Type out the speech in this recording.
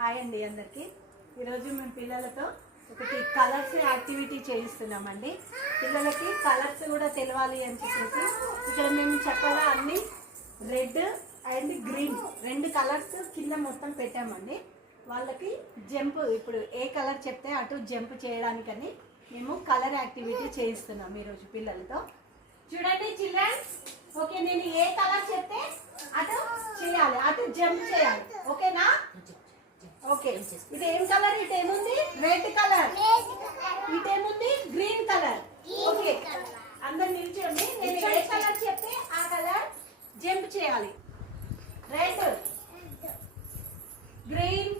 Hi అండి అందరికీ. ఈరోజు మేము పిల్లలతో ఒకటి కలర్స్ యాక్టివిటీ చేయిస్తున్నామండి. పిల్లలకి కలర్స్ కూడా తెలవాలి అని చెప్పేసి ఇక్కడ మేము చక్కగా అన్ని రెడ్ అండ్ గ్రీన్ రెండు కలర్స్ కింద మొత్తం పెట్టామండి. వాళ్ళకి జంప్ ఇప్పుడు ఏ కలర్ చెప్తే అటు జంప్ చేయడానికని మేము కలర్ యాక్టివిటీ చేయిస్తున్నాం ఈరోజు పిల్లలతో. చూడండి చిల్డ్రన్స్, ఓకే, నేను ఏ కలర్ చెప్తే అటు చేయాలి, అటు జంప్ చేయాలి, ఓకేనా? ఓకే, ఇది ఏం కలర్? ఇటు ఏముంది? Red colour. ఇటేముంది? Green colour. ఓకే, అందరు నిల్చోండి. నేను ఏ కలర్ చెప్తే ఆ కలర్ జంప్ చేయాలి. Red, green,